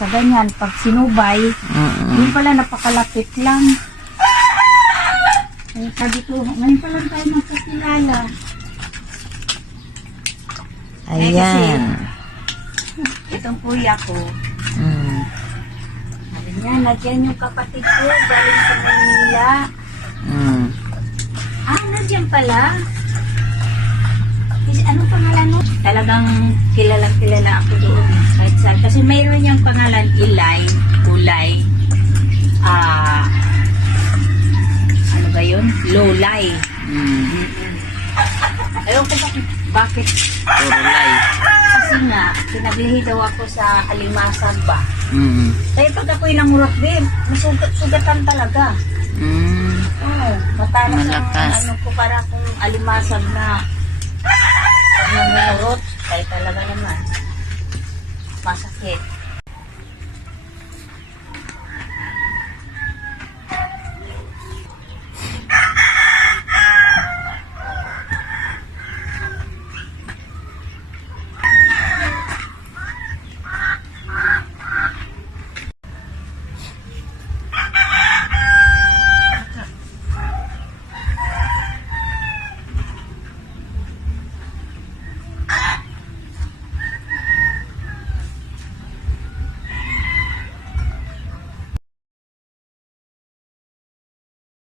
Sa ganyan, pag sinubay, Mm-mm. yun pala napakalapit lang. Ay, sabi ko, ngayon pa lang tayo magkakilala. Ayan. Itong kuya ko, Mm. sabi niya, nandiyan yung kapatid ko, galing sa Manila. Mm. Ah, nandiyan pala. Anong pangalan mo? Talagang kilalang kilala ako doon. Kahit saan. Kasi mayroon niyang pangalan, Ilay, Ulay, ah, ano ba yun? Lolay. Mm. Ayaw ko bakit, bakit lie. Kasi nga, pinaglihi daw ako sa alimasag ba. Mm. Kaya pag ako'y nangurot, babe, masugat, sugatan talaga. Mm. Oo, matalas ang ano ko para kung alimasag na pag nangurot, kaya talaga naman. Masakit.